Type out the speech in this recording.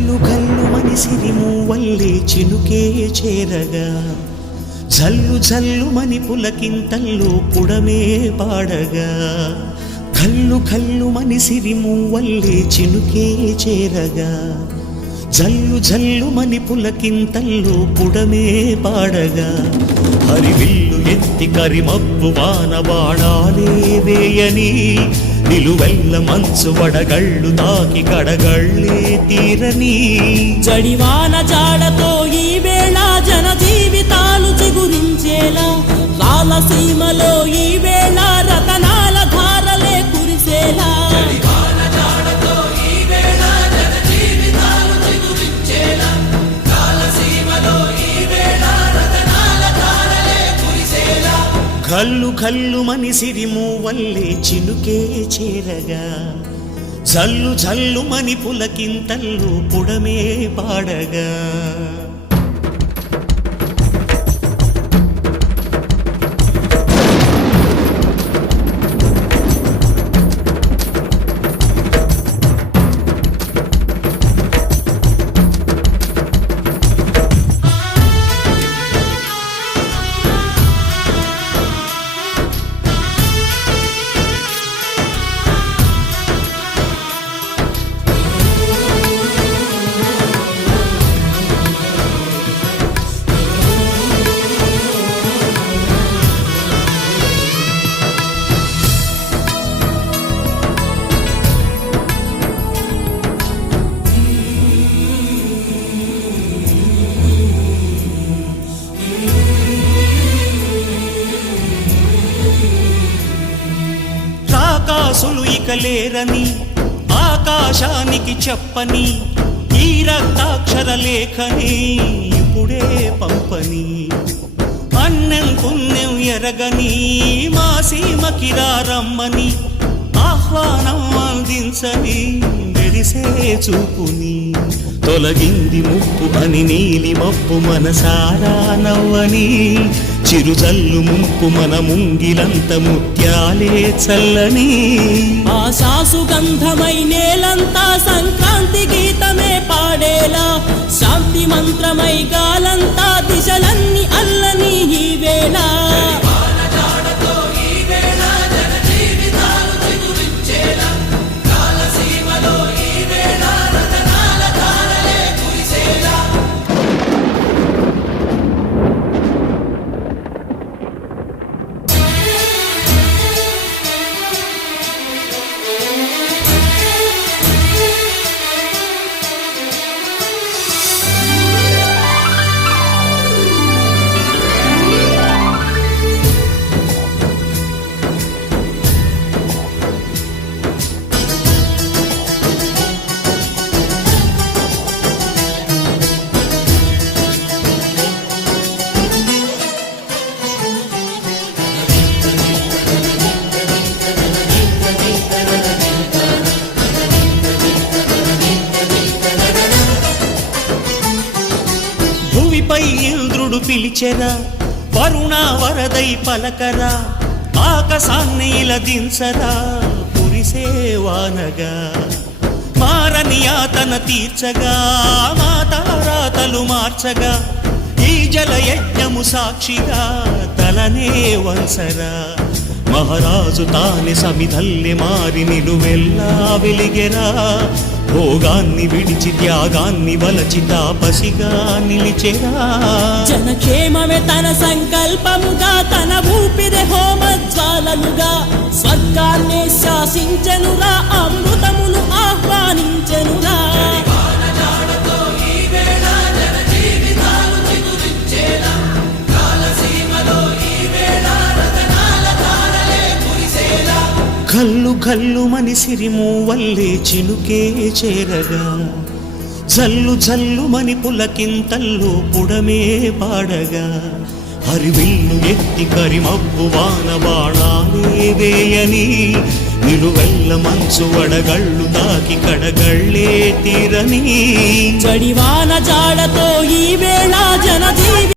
గల్లు మనిసిరి మూవల్లే చినుకే చేరగా జల్లు జల్లు మని పులకింతల్లో పుడమే పాడగా కల్లు కల్లు మనిసిరి మూవల్లే చినుకే చేరగా జల్లు జల్లు మని పులకింతల్లో పుడమే పాడగా హరివిల్లు ఎత్తి కరిమబ్బు వాన బాణాలే వేయని నిలువెల్ల మంచు వడగళ్ళు తాకి కడగళ్ళే తీరని జడివాన జాడతో ఈ వేళ జన జీవితాలు చిగురించేలా రాలసీమలో ఈ వేళ రతనాల ధారలే కురిసేలా కల్లు కల్లు మనిసిరి మూవల్లే చినుకే చేరగా జల్లు జల్లు మని పులకింతల్లు పుడమే పాడగా రాకాసులు ఇక లేరని ఆకాశానికి చెప్పని ఈ రక్తాక్షర లేఖని ఇప్పుడే పంపని అన్నం పుణ్యం ఎరగని మా సీమకి రమ్మని ఆహ్వానం అందించని మెరిసే చూపుని తొలగింది ముప్పు అని నీలి మప్పు మనసారా నవ్వని చిరుజల్లు ముంపు మన ముంగిలంత ముత్యాలే చల్లని ఆశాసు గంధమై నేలంతా సంక్రాంతి గీతమే పాడేలా శాంతి మంత్రమై గాలంతా దిశలన్నీ అల్లని ఈ వేళ భూమిపై ఇంద్రుడు పిలిచెరా వరుణ వరదై పలకరా ఆకాశాన్ని ఇలా దించరా కురిసే వానగా మారని యాతన తీర్చగా మా తారాతలు మార్చగా ఈ జల యజ్ఞము సాక్షిగా తలనే వంచరా మహారాజు తాని సమిధల్లి మారి నిలువెల్లా వెలిగెరా భోగాన్ని విడిచి త్యాగాన్ని వలచి తాపసిగా నిలిచెరా జనక్షేమమే తన సంకల్పముగా తన ఊపిరి హోమజ్వాలలుగా స్వర్గాన్ని శాసించెనురా అమృతమును ఆహ్వానించెనురా కల్లు కల్లు మనిసిరి మూవల్లే చినుకే చేరగా జల్లు జల్లు మని పులకింతల్లో పుడమే పాడగా హరివిల్లు ఎత్తి కరిమబ్బు వాన బాణాలే వేయని నిలువెల్ల మంచు వడగళ్ళు తాకి కడగళ్ళే తీరని జడివాన జాడతో ఈ వేళ జన